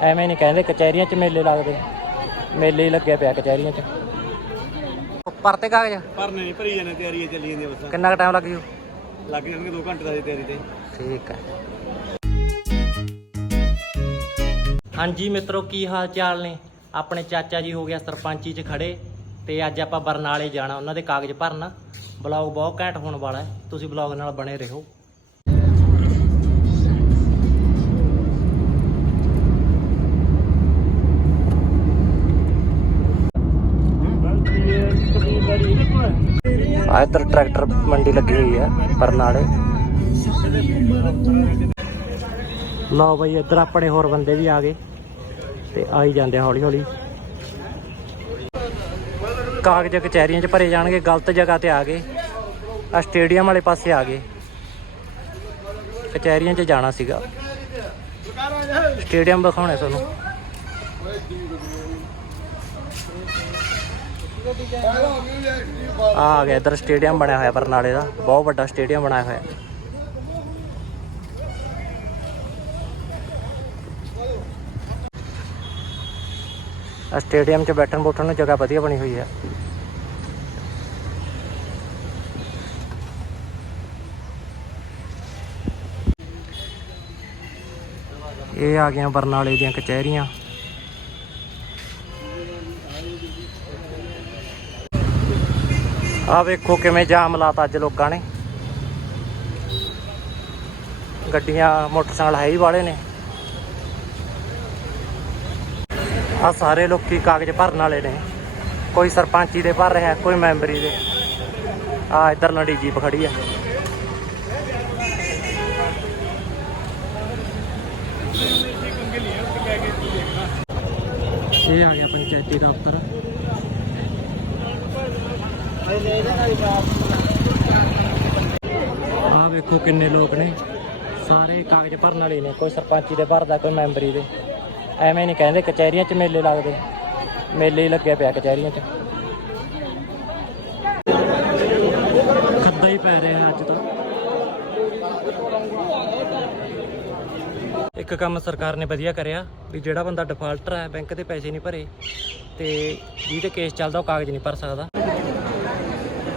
ਐਵੇਂ ਨਹੀਂ ਕਹਿੰਦੇ ਕਚਹਿਰੀਆਂ 'ਚ ਮੇਲੇ ਲੱਗਦੇ। ਮੇਲੇ ਹੀ ਲੱਗਿਆ ਪਿਆ ਕਚਹਿਰੀਆਂ 'ਚ। ਉੱਪਰ ਤੇ ਕਾਗਜ਼? ਭਰਨੇ ਨਹੀਂ ਭਰੀ ਜਾਂਦੇ ਤਿਆਰੀ ਚੱਲੀ ਜਾਂਦੀ ਬਸ। ਕਿੰਨਾ ਕੁ ਟਾਈਮ ਲੱਗ ਜੂ? ਲੱਗ ਜਾਣਗੇ 2 ਘੰਟੇ ਦਾ ਜੀ ਤਿਆਰੀ ਤੇ। ਠੀਕ ਹੈ। ਹਾਂਜੀ ਮਿੱਤਰੋ ਕੀ ਹਾਲ ਚਾਲ ਨੇ? ਆਪਣੇ ਚਾਚਾ ਜੀ ਹੋ ਗਿਆ ਸਰਪੰਚੀ 'ਚ ਖੜੇ ਤੇ ਅੱਜ ਆਪਾਂ ਬਰਨਾਲੇ ਜਾਣਾ ਉਹਨਾਂ ਦੇ ਕਾਗਜ਼ ਭਰਨ। ਬਲੌਗ ਬਹੁਤ ਘੈਂਟ ਹੋਣ ਵਾਲਾ ਹੈ। ਤੁਸੀਂ ਬਲੌਗ ਨਾਲ ਬਣੇ ਰਹੋ। ਆ ਇੱਧਰ ਟਰੈਕਟਰ ਮੰਡੀ ਲੱਗੀ ਹੋਈ ਹੈ, ਬਰਨਾਲੇ। ਲਓ ਬਈ, ਇੱਧਰ ਆਪਣੇ ਹੋਰ ਬੰਦੇ ਵੀ ਆ ਗਏ ਤੇ ਆਈ ਜਾਂਦੇ ਆ ਹੌਲੀ ਹੌਲੀ। ਕਾਗਜ਼ ਕਚਹਿਰੀਆਂ 'ਚ ਭਰੇ ਜਾਣਗੇ, ਗਲਤ ਜਗ੍ਹਾ ਤੇ ਆ ਗਏ। ਆ ਸਟੇਡੀਅਮ ਵਾਲੇ ਪਾਸੇ ਆ ਗਏ। ਕਚਹਿਰੀਆਂ 'ਚ ਜਾਣਾ ਸੀਗਾ। ਸਟੇਡੀਅਮ ਦਿਖਾਉਣੇ ਤੁਹਾਨੂੰ। ਆ ਆ ਗਿਆ ਇੱਧਰ ਸਟੇਡੀਅਮ ਬਣਿਆ ਹੋਇਆ ਬਰਨਾਲੇ ਦਾ, ਬਹੁਤ ਵੱਡਾ ਸਟੇਡੀਅਮ ਬਣਾਇਆ ਹੋਇਆ। ਆ ਸਟੇਡੀਅਮ 'ਚ ਬੈਠਣ ਬੁੱਠਣ ਨੂੰ ਜਗ੍ਹਾ ਵਧੀਆ ਬਣੀ ਹੋਈ ਹੈ ਇਹ ਆ ਗਈਆਂ ਬਰਨਾਲੇ ਦੀਆਂ ਕਚਹਿਰੀਆਂ। ਆ ਵੇਖੋ ਕਿਵੇਂ ਜਾਮ ਲਾਤਾ ਅੱਜ ਲੋਕਾਂ ਨੇ। ਗੱਡੀਆਂ, ਮੋਟਰਸਾਈਕਲ ਹੈ ਹੀ ਵਾਲੇ ਨੇ। ਆ ਸਾਰੇ ਲੋਕੀ ਕਾਗਜ਼ ਭਰਨ ਵਾਲੇ ਨੇ। ਕੋਈ ਸਰਪੰਚੀ ਦੇ ਭਰ ਰਿਹਾ, ਕੋਈ ਮੈਂਬਰੀ ਦੇ। ਆ ਇੱਧਰ ਲੜੀ ਜੀਪ ਖੜੀ ਆ। ਇਹ ਆ ਗਿਆ ਪੰਚਾਇਤੀ ਦਫ਼ਤਰ। ਆ ਵੇਖੋ ਕਿੰਨੇ ਲੋਕ ਨੇ। ਸਾਰੇ ਕਾਗਜ਼ ਭਰਨ ਵਾਲੇ ਨੇ, ਕੋਈ ਸਰਪੰਚੀ ਦੇ ਭਰਦਾ ਕੋਈ ਮੈਂਬਰੀ ਦੇ। ਐਵੇਂ ਨਹੀਂ ਕਹਿੰਦੇ, ਕਚਹਿਰੀਆਂ 'ਚ ਮੇਲੇ ਲੱਗਦੇ। ਮੇਲੇ ਹੀ ਲੱਗਿਆ ਪਿਆ ਕਚਹਿਰੀਆਂ 'ਚ। ਖੱਦਾ ਹੀ ਪੈ ਰਿਹਾ ਅੱਜ ਤਾਂ। ਇੱਕ ਕੰਮ ਸਰਕਾਰ ਨੇ ਵਧੀਆ ਕਰਿਆ ਵੀ ਜਿਹੜਾ ਬੰਦਾ ਡਿਫਾਲਟਰ ਹੈ, ਬੈਂਕ ਦੇ ਪੈਸੇ ਨਹੀਂ ਭਰੇ ਤੇ ਜਿਹਦੇ ਕੇਸ ਚੱਲਦਾ ਉਹ ਕਾਗਜ਼ ਨਹੀਂ ਭਰ ਸਕਦਾ।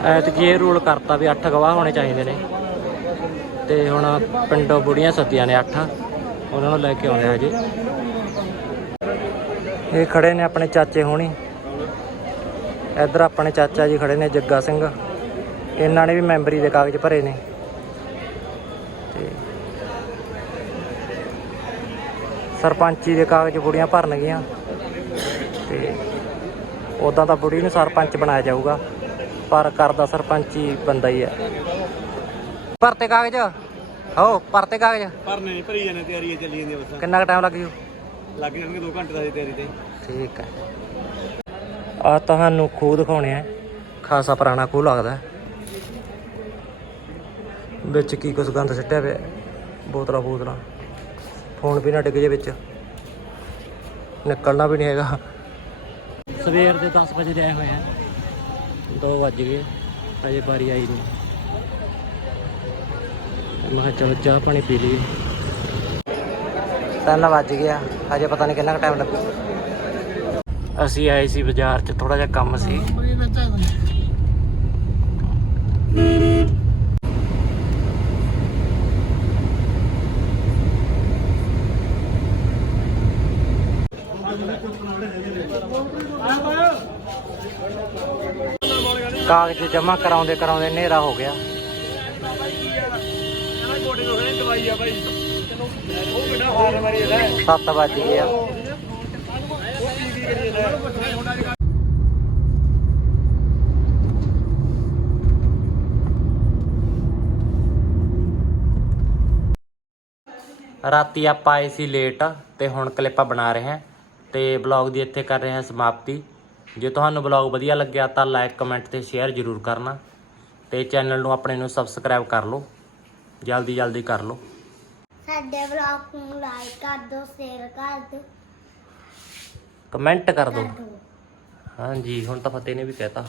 ਐਤਕੀ ਇਹ ਰੂਲ ਕਰਤਾ ਵੀ 8 ਗਵਾਹ ਹੋਣੇ ਚਾਹੀਦੇ ਨੇ। ਤੇ ਹੁਣ ਪਿੰਡੋਂ ਬੁੜੀਆਂ ਸੱਦੀਆਂ ਨੇ 8 ਉਹਨਾਂ ਨੂੰ ਲੈ ਕੇ ਆਉਂਦੇ ਹਜੇ ਇਹ ਖੜੇ ਨੇ ਆਪਣੇ ਚਾਚੇ ਹੋਣੀ। ਇੱਧਰ ਆਪਣੇ ਚਾਚਾ ਜੀ ਖੜੇ ਨੇ, ਜੱਗਾ ਸਿੰਘ। ਇਹਨਾਂ ਨੇ ਵੀ ਮੈਂਬਰੀ ਦੇ ਕਾਗਜ਼ ਭਰੇ ਨੇ। ਤੇ ਸਰਪੰਚੀ ਦੇ ਕਾਗਜ਼ ਬੁੜੀਆਂ ਭਰਨਗੀਆਂ। ਤੇ ਉਦਾਂ ਤਾਂ ਬੁੜੀ ਨੂੰ ਸਰਪੰਚ ਬਣਾਇਆ ਜਾਊਗਾ। ਪਰ ਕਰਦਾ ਸਰਪੰਚੀ ਬੰਦਾ ਹੀ ਹੈ ਭਰਤੇ ਕਾਗਜ਼? ਹੋ ਭਰਤੇ ਕਾਗਜ਼? ਭਰਨੇ ਨਹੀਂ ਭਰੀ ਜਾਂਦੇ ਤਿਆਰੀ ਚੱਲੀ ਜਾਂਦੀ ਬਸ। ਕਿੰਨਾ ਕੁ ਟਾਈਮ ਲੱਗ ਜੂ? ਲੱਗ ਜਾਣਗੇ 2 ਘੰਟੇ ਦਾ ਜੀ ਤਿਆਰੀ ਤੇ। ਠੀਕ ਹੈ ਆ ਤੁਹਾਨੂੰ ਖੂਹ ਦਿਖਾਉਣੇ ਆ। ਖਾਸਾ ਪੁਰਾਣਾ ਖੂਹ ਲੱਗਦਾ। ਹੈ। ਵਿੱਚ ਕੀ ਕੁਛ ਗੰਦ ਸਿੱਟਿਆ ਪਿਆ। ਹੈ। ਬੋਤਲਾਂ ਬੋਤਲਾਂ। ਫੋਨ ਵੀ ਨਾ ਡਿੱਗ ਜੇ ਵਿੱਚ। ਨਿਕਲਣਾ ਵੀ ਨਹੀਂ ਹੈਗਾ। ਸਵੇਰ ਦੇ 10 ਵਜੇ ਦੇ ਆਏ ਹੋਏ ਆ। 2 ਵੱਜ ਗਏ ਅਜੇ ਵਾਰੀ ਆਈ ਨਹੀਂ ਮੈਂ ਕਿਹਾ ਚਲੋ ਚਾਹ ਪਾਣੀ ਪੀ ਲਈਏ। ਤਿੰਨ ਵੱਜ ਗਿਆ, ਹਜੇ ਪਤਾ ਨਹੀਂ ਕਿੰਨਾ ਕੁ ਟਾਈਮ ਲੱਗੂ। ਅਸੀਂ ਆਏ ਸੀ ਬਾਜ਼ਾਰ 'ਚ ਥੋੜਾ ਜਿਹਾ ਕੰਮ ਸੀ। ਕਾਗਜ਼ ਜਮ੍ਹਾਂ ਕਰਾਉਂਦੇ ਕਰਾਉਂਦੇ ਹਨੇਰਾ ਹੋ ਗਿਆ। ਸੱਤ ਵੱਜ ਗਏ ਆ। ਰਾਤੀ ਆਪਾਂ ਆਏ ਸੀ ਲੇਟ ਤੇ ਹੁਣ ਕਲਿੱਪਾਂ ਬਣਾ ਰਹੇ ਹਾਂ ਤੇ ਬਲੌਗ ਦੀ ਇੱਥੇ ਕਰ ਰਹੇ ਹਾਂ ਸਮਾਪਤੀ। ਜੇ ਤੁਹਾਨੂੰ ਬਲੌਗ ਵਧੀਆ ਲੱਗਿਆ ਤਾਂ ਲਾਈਕ ਕਮੈਂਟ ਤੇ ਸ਼ੇਅਰ ਜ਼ਰੂਰ ਕਰਨਾ ਤੇ ਚੈਨਲ ਨੂੰ ਆਪਣੇ ਨੂੰ ਸਬਸਕ੍ਰਾਈਬ ਕਰ ਲਓ। ਜਲਦੀ ਜਲਦੀ ਕਰ ਲਓ। ਸਾਡੇ ਵਲੌਗ ਨੂੰ ਲਾਈਕ ਕਰ ਦਿਓ ਸ਼ੇਅਰ ਕਰ ਦਿਓ ਕਮੈਂਟ ਕਰ ਦਿਓ ਹਾਂਜੀ ਹੁਣ ਤਾਂ ਫਤਿਹ ਨੇ ਵੀ ਕਹਿਤਾ।